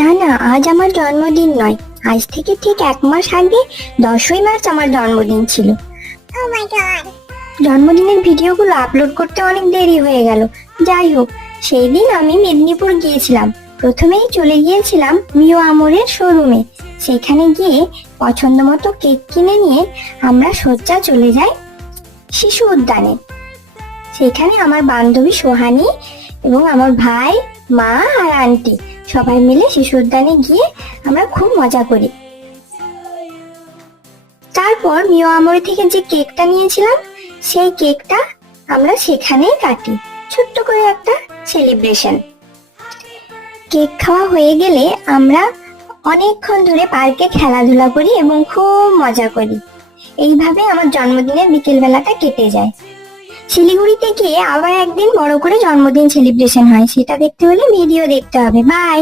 না না, আজ আমার জন্মদিন নয়, আজ থেকে ঠিক 1 মাস আগে 10ই মার্চ আমার জন্মদিন ছিল। Oh my god! জন্মদিনের ভিডিওগুলো আপলোড করতে অনেক দেরি হয়ে গেল। যাই হোক, সেই দিন আমি মেদিনীপুর গিয়েছিলাম। প্রথমেই চলে গিয়েছিলাম মিও আমরের শোরুমে। সেখানে গিয়ে পছন্দ মতো কেক কিনে নিয়ে আমরা সোজা চলে যাই শিশু উদ্যানে। সেখানে আমার বান্ধবী সোহানী এবং আমার ভাই, মা আর আন্টি সবাই মিলে শিশু উদ্যানে গিয়ে আমরা খুব মজা করি। তারপর মিও আমরে থেকে যে কেকটা নিয়েছিলাম, সেই কেকটা আমরা সেখানেই কাটি, ছোট্ট করে একটা সেলিব্রেশন। কেক খাওয়া হয়ে গেলে আমরা অনেকক্ষণ ধরে পার্কে খেলাধুলা করি এবং খুব মজা করি। এইভাবে আমার জন্মদিনের বিকেল বেলাটা কেটে যায়। শিলিগুড়িতে গিয়ে আবার একদিন বড় করে জন্মদিন সেলিব্রেশন হয়, সেটা দেখতে হলে ভিডিও দেখতে হবে। বাই।